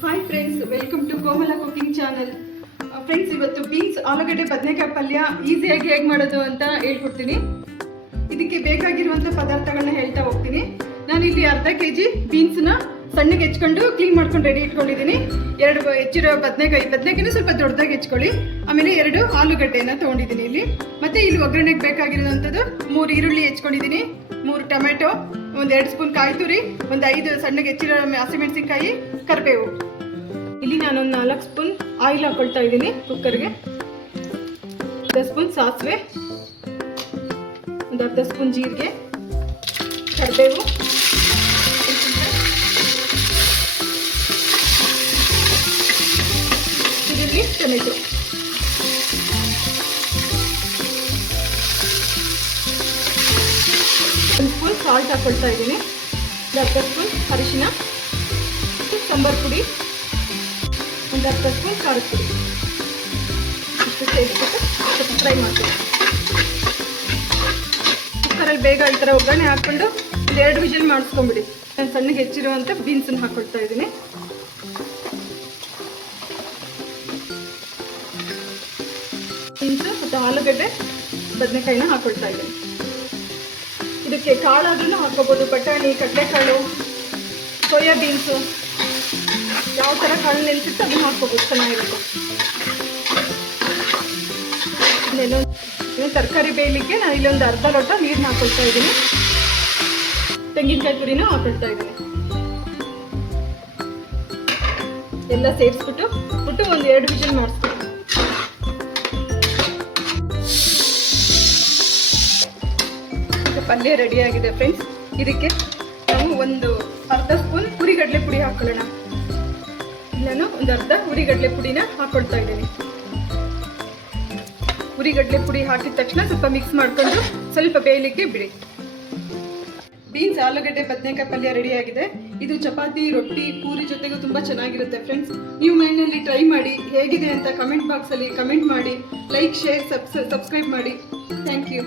Hi friends, welcome to Komala cooking channel. Friends, ಇವತ್ತು beans ಆಲೂಗಡ್ಡೆ ಬದನೆಕಾಯಿ ಪಲ್ಯ ಈಸಿಯಾಗಿ ಹೇಗೆ ಮಾಡೋದು ಅಂತ ಹೇಳ್ಕೊಡ್ತೀನಿ. ಇದಕ್ಕೆ ಬೇಕಾಗಿರುವಂಥ ಪದಾರ್ಥಗಳನ್ನ ಹೇಳ್ತಾ ಹೋಗ್ತೀನಿ. ನಾನಿಲ್ಲಿ ಅರ್ಧ kg ಬೀನ್ಸ್ನ ಸಣ್ಣಗೆ ಹೆಚ್ಕೊಂಡು ಕ್ಲೀನ್ ಮಾಡ್ಕೊಂಡು ರೆಡಿ ಇಟ್ಕೊಂಡಿದ್ದೀನಿ. 2 ಹೆಚ್ಚಿರೋ ಬದನೆಕಾಯಿನ ಸ್ವಲ್ಪ ದೊಡ್ಡದಾಗಿ ಹೆಚ್ಕೊಳ್ಳಿ. ಆಮೇಲೆ 2 ಆಲೂಗಡ್ಡೆನ ತೊಗೊಂಡಿದ್ದೀನಿ ಇಲ್ಲಿ. ಮತ್ತು ಇಲ್ಲಿ ಒಗ್ಗರಣೆಗೆ ಬೇಕಾಗಿರೋವಂಥದ್ದು 3 ಈರುಳ್ಳಿ ಹೆಚ್ಕೊಂಡಿದ್ದೀನಿ, 3 ಟೊಮೆಟೊ, 1-2 ಸ್ಪೂನ್ ಕಾಯಿ ತುರಿ, 5 ಸಣ್ಣಗೆ ಹೆಚ್ಚಿರೋ ಹಸಿಮೆಣಸಿನ್ಕಾಯಿ, ಕರಿಬೇವು. ಇಲ್ಲಿ ನಾನೊಂದು 4 ಸ್ಪೂನ್ ಆಯಿಲ್ ಹಾಕೊಳ್ತಾ ಇದ್ದೀನಿ ಕುಕ್ಕರ್ಗೆ. 10 ಸ್ಪೂನ್ ಸಾಸಿವೆ, 1 ಅರ್ಧ ಸ್ಪೂನ್ ಜೀರಿಗೆ, ಕರಿಬೇವು, ಈರುಳ್ಳಿ, ಟೊಮೆಟೊ. ಒಂದು ಸ್ಪೂನ್ ಸಾಲ್ಟ್ ಹಾಕೊಳ್ತಾ ಇದ್ದೀನಿ, 1 ಅರ್ಧ ಸ್ಪೂನ್ ಅರಿಶಿನ, ಸಾಂಬಾರು ಪುಡಿ, 1 ಅರ್ಧ ಸ್ಪೂನ್ ಖಾರದ ಪುಡಿ. ಇಷ್ಟು ಸೇರಿಸ್ಬಿಟ್ಟು ಸ್ವಲ್ಪ ಫ್ರೈ ಮಾಡ್ತೀನಿ. ಕುಕ್ಕರಲ್ಲಿ ಬೇಗ ಈ ಥರ ಒಗ್ಗರಣೆ ಹಾಕ್ಕೊಂಡು 2 ವಿಜಿಲ್ ಮಾಡಿಸ್ಕೊಂಬಿಡಿ. ನಾನು ಸಣ್ಣಗೆ ಹೆಚ್ಚಿರುವಂಥ ಬೀನ್ಸನ್ನು ಹಾಕ್ಕೊಳ್ತಾ ಇದ್ದೀನಿ. ಬೀನ್ಸು ಮತ್ತು ಆಲೂಗಡ್ಡೆ ಬದನೆಕಾಯಿನ ಹಾಕ್ಕೊಳ್ತಾ ಇದ್ದೀನಿ. ಇದಕ್ಕೆ ಕಾಳಾದ್ರೂ ಹಾಕ್ಕೋಬೋದು, ಬಟಾಣಿ, ಕಡಲೆಕಾಳು, ಸೋಯಾ ಬೀನ್ಸು, ಯಾವ ಥರ ಕಾಳು ನೆನೆಸಿಟ್ಟು ಅದನ್ನು ಹಾಕ್ಕೋಬೋದು, ಚೆನ್ನಾಗಿರುತ್ತೆ. ಇನ್ನೊಂದು ತರಕಾರಿ ಬೇಯಲಿಕ್ಕೆ ನಾನು ಇಲ್ಲೊಂದು ಅರ್ಧ ಲೋಟ ನೀರನ್ನ ಹಾಕೊಳ್ತಾ ಇದ್ದೀನಿ. ತೆಂಗಿನಕಾಯಿ ತುರಿನೂ ಹಾಕೊಳ್ತಾ ಇದ್ದೀನಿ. ಎಲ್ಲ ಸೇರಿಸ್ಬಿಟ್ಟು ಒಂದು 2 ವಿಜಿಲ್ ಮಾಡಿಸ್ತೀನಿ. ಈಗ ಪಲ್ಯ ರೆಡಿಯಾಗಿದೆ ಫ್ರೆಂಡ್ಸ್. ಇದಕ್ಕೆ ನಾವು ಒಂದು ಅರ್ಧ ಸ್ಪೂನ್ ಹುರಿಗಡಲೆ ಪುಡಿ ಹಾಕೊಳ್ಳೋಣ. ನಾನು ಒಂದು ಅರ್ಧ ಹುರಿಗಡಲೆ ಪುಡಿನ ಹಾಕೊಳ್ತಾ ಇದ್ದೀನಿ. ಹುರಿಗಡಲೆ ಪುಡಿ ಹಾಕಿದ ತಕ್ಷಣ ಸ್ವಲ್ಪ ಮಿಕ್ಸ್ ಮಾಡಿಕೊಂಡು ಸ್ವಲ್ಪ ಬೇಯಲಿಕ್ಕೆ ಬಿಡಿ. ಬೀನ್ಸ್ ಆಲೂಗಡ್ಡೆ ಬದನೆಕಾಯಿ ಪಲ್ಯ ರೆಡಿಯಾಗಿದೆ. ಇದು ಚಪಾತಿ, ರೊಟ್ಟಿ, ಪೂರಿ ಜೊತೆಗೂ ತುಂಬ ಚೆನ್ನಾಗಿರುತ್ತೆ ಫ್ರೆಂಡ್ಸ್. ನೀವು ಮನೆಯಲ್ಲಿ ಟ್ರೈ ಮಾಡಿ, ಹೇಗಿದೆ ಅಂತ ಕಮೆಂಟ್ ಬಾಕ್ಸಲ್ಲಿ ಕಮೆಂಟ್ ಮಾಡಿ, ಲೈಕ್, ಶೇರ್, ಸಬ್ಸ್ಕ್ರೈಬ್ ಮಾಡಿ. Thank you.